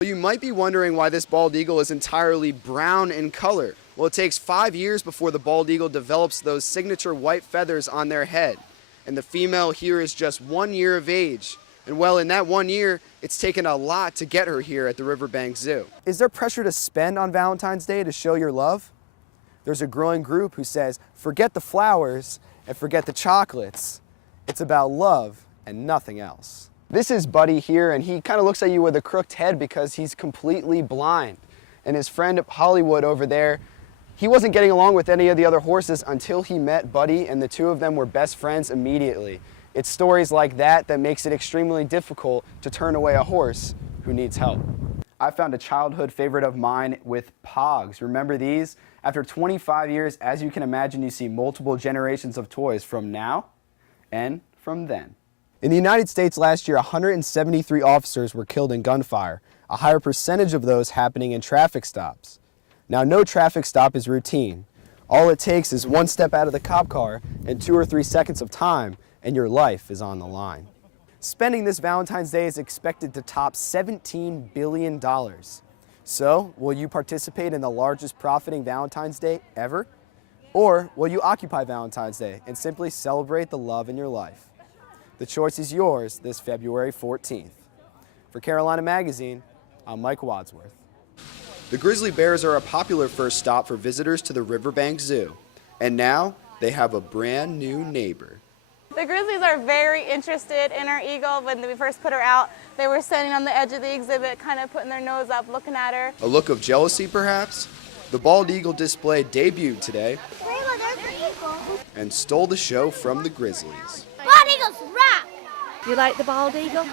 You might be wondering why this bald eagle is entirely brown in color. Well, it takes 5 years before the bald eagle develops those signature white feathers on their head. And the female here is just 1 year of age. And well, in that 1 year, it's taken a lot to get her here at the Riverbank Zoo. Is there pressure to spend on Valentine's Day to show your love? There's a growing group who says, forget the flowers and forget the chocolates. It's about love and nothing else. This is Buddy here, and he kind of looks at you with a crooked head because he's completely blind. And his friend Hollywood over there, he wasn't getting along with any of the other horses until he met Buddy, and the two of them were best friends immediately. It's stories like that that makes it extremely difficult to turn away a horse who needs help. I found a childhood favorite of mine with Pogs. Remember these? After 25 years, as you can imagine, you see multiple generations of toys from now and from then. In the United States last year, 173 officers were killed in gunfire, a higher percentage of those happening in traffic stops. Now, no traffic stop is routine. All it takes is one step out of the cop car and 2 or 3 seconds of time, and your life is on the line. Spending this Valentine's Day is expected to top $17 billion. So, will you participate in the largest profiting Valentine's Day ever? Or will you occupy Valentine's Day and simply celebrate the love in your life? The choice is yours this February 14th. For Carolina Magazine, I'm Mike Wadsworth. The grizzly bears are a popular first stop for visitors to the Riverbank Zoo. And now, they have a brand new neighbor. The grizzlies are very interested in our eagle. When we first put her out, they were standing on the edge of the exhibit, kind of putting their nose up, looking at her. A look of jealousy, perhaps? The bald eagle display debuted today and stole the show from the grizzlies. Bald eagles rock! You like the bald eagle?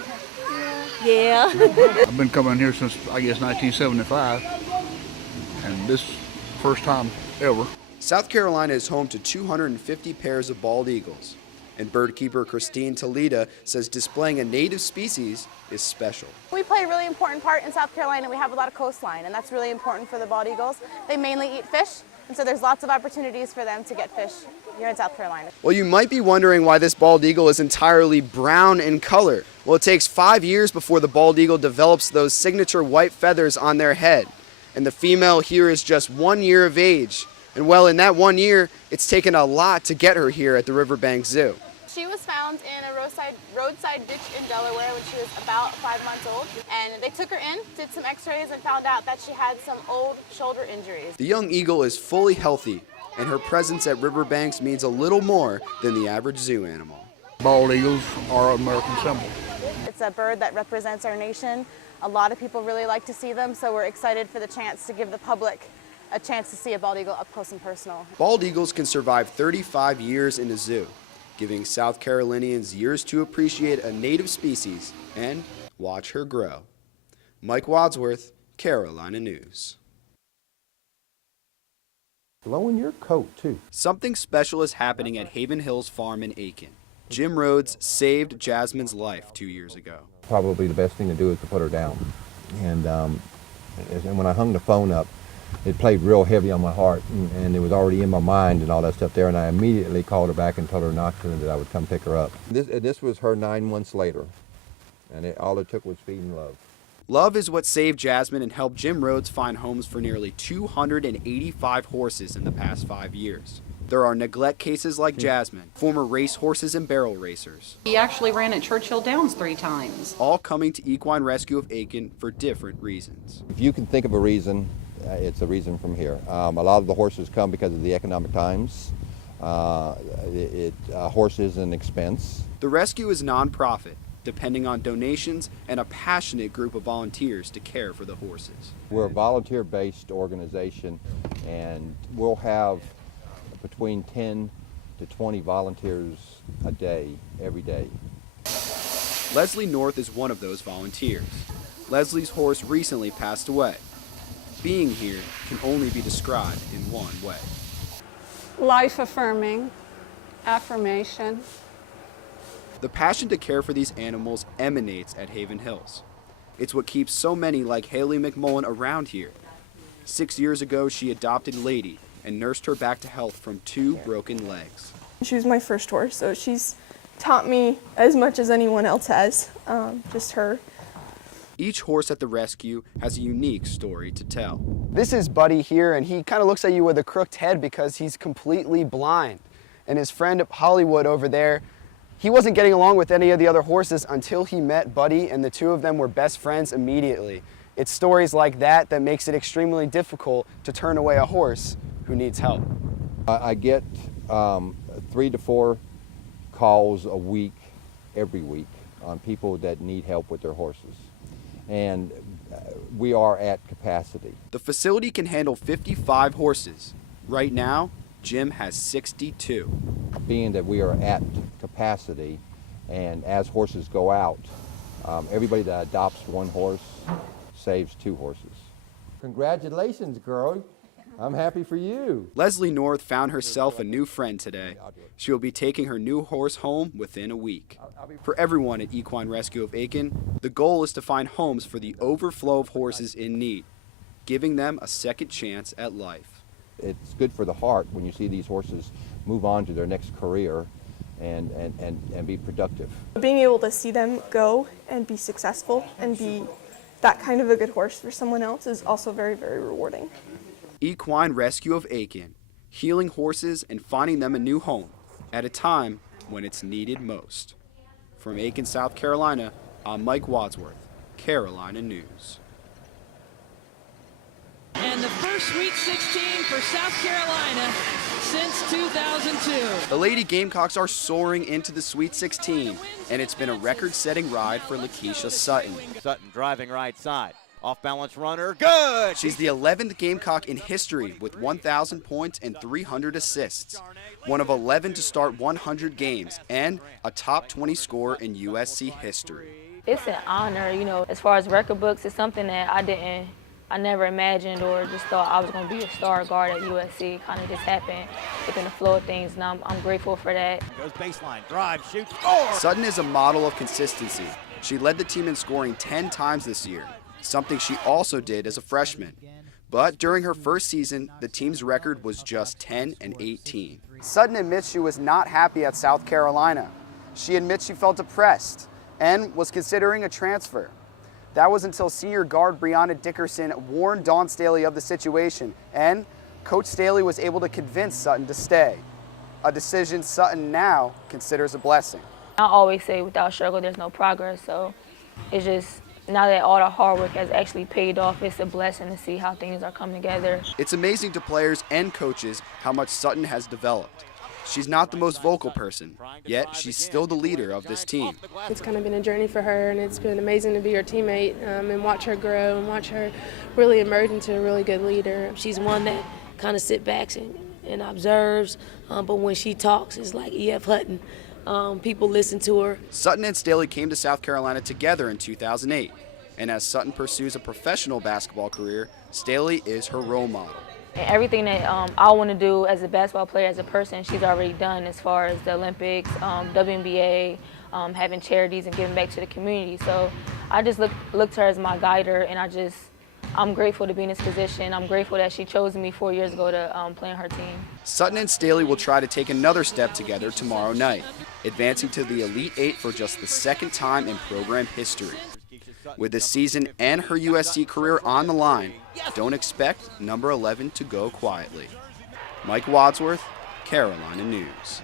Yeah. I've been coming here since, I guess, 1975, and this first time ever. South Carolina is home to 250 pairs of bald eagles, and birdkeeper Christine Toledo says displaying a native species is special. We play a really important part in South Carolina. We have a lot of coastline, and that's really important for the bald eagles. They mainly eat fish, and so there's lots of opportunities for them to get fish here in South Carolina. Well, you might be wondering why this bald eagle is entirely brown in color. Well, it takes 5 years before the bald eagle develops those signature white feathers on their head. And the female here is just 1 year of age. And well, in that 1 year, it's taken a lot to get her here at the Riverbank Zoo. She was found in a roadside ditch in Delaware when she was about 5 months old. And they took her in, did some x-rays, and found out that she had some old shoulder injuries. The young eagle is fully healthy, and her presence at Riverbanks means a little more than the average zoo animal. Bald eagles are an American symbol. It's a bird that represents our nation. A lot of people really like to see them, so we're excited for the chance to give the public a chance to see a bald eagle up close and personal. Bald eagles can survive 35 years in a zoo, giving South Carolinians years to appreciate a native species and watch her grow. Mike Wadsworth, Carolina News. Blowing your coat, too. Something special is happening at Haven Hills Farm in Aiken. Jim Rhodes saved Jasmine's life 2 years ago. Probably the best thing to do is to put her down. And when I hung the phone up, it played real heavy on my heart, and it was already in my mind and all that stuff there, and I immediately called her back and told her not to, and that I would come pick her up. This was her 9 months later, and all it took was feed and love. Love is what saved Jasmine and helped Jim Rhodes find homes for nearly 285 horses in the past 5 years. There are neglect cases like Jasmine, former race horses and barrel racers. He actually ran at Churchill Downs 3 times. All coming to Equine Rescue of Aiken for different reasons. If you can think of a reason, it's a reason from here. A lot of the horses come because of the economic times. Horse is an expense. The rescue is nonprofit, depending on donations and a passionate group of volunteers to care for the horses. We're a volunteer-based organization, and we'll have between 10 to 20 volunteers a day, every day. Leslie North is one of those volunteers. Leslie's horse recently passed away. Being here can only be described in one way. Life-affirming, affirmation. The passion to care for these animals emanates at Haven Hills. It's what keeps so many like Haley McMullen around here. 6 years ago, she adopted Lady and nursed her back to health from 2 broken legs. She was my first horse, so she's taught me as much as anyone else has. Just her Each horse at the rescue has a unique story to tell. This is Buddy here, and he kind of looks at you with a crooked head because he's completely blind. And his friend Hollywood over there, he wasn't getting along with any of the other horses until he met Buddy, and the two of them were best friends immediately. It's stories like that that makes it extremely difficult to turn away a horse who needs help. I get 3 to 4 calls a week, every week, on people that need help with their horses. And we are at capacity. The facility can handle 55 horses. Right now, Jim has 62. Being that we are at capacity, and as horses go out, everybody that adopts one horse saves 2 horses. Congratulations, girl. I'm happy for you. Leslie North found herself a new friend today. She will be taking her new horse home within a week. For everyone at Equine Rescue of Aiken, the goal is to find homes for the overflow of horses in need, giving them a second chance at life. It's good for the heart when you see these horses move on to their next career and be productive. Being able to see them go and be successful and be that kind of a good horse for someone else is also very, very rewarding. Equine Rescue of Aiken, healing horses and finding them a new home at a time when it's needed most. From Aiken, South Carolina, I'm Mike Wadsworth, Carolina News. And the first Sweet 16 for South Carolina since 2002. The Lady Gamecocks are soaring into the Sweet 16, and it's been a record-setting ride for Lakeisha Sutton. Sutton driving right side. Off-balance runner, good! She's the 11th Gamecock in history with 1,000 points and 300 assists. One of 11 to start 100 games, and a top 20 scorer in USC history. It's an honor, you know, as far as record books, it's something that I never imagined or just thought I was going to be a star guard at USC. Kind of just happened within the flow of things, and I'm grateful for that. Goes baseline, drive, shoot, score! Sutton is a model of consistency. She led the team in scoring 10 times this year, something she also did as a freshman. But during her first season, the team's record was just 10-18. Sutton admits she was not happy at South Carolina. She admits she felt depressed and was considering a transfer. That was until senior guard Brianna Dickerson warned Dawn Staley of the situation, and Coach Staley was able to convince Sutton to stay, a decision Sutton now considers a blessing. I always say without struggle, there's no progress, so it's just, now that all the hard work has actually paid off, it's a blessing to see how things are coming together. It's amazing to players and coaches how much Sutton has developed. She's not the most vocal person, yet she's still the leader of this team. It's kind of been a journey for her, and it's been amazing to be her teammate and watch her grow and watch her really emerge into a really good leader. She's one that kind of sits back and observes, but when she talks, it's like E.F. Hutton. People listen to her. Sutton and Staley came to South Carolina together in 2008, and as Sutton pursues a professional basketball career, Staley is her role model. And everything that I want to do as a basketball player, as a person, she's already done as far as the Olympics, WNBA, having charities and giving back to the community. So I just look to her as my guider, and I'm grateful to be in this position. I'm grateful that she chose me 4 years ago to play on her team. Sutton and Staley will try to take another step together tomorrow night, advancing to the Elite Eight for just the second time in program history. With this season and her USC career on the line, don't expect number 11 to go quietly. Mike Wadsworth, Carolina News.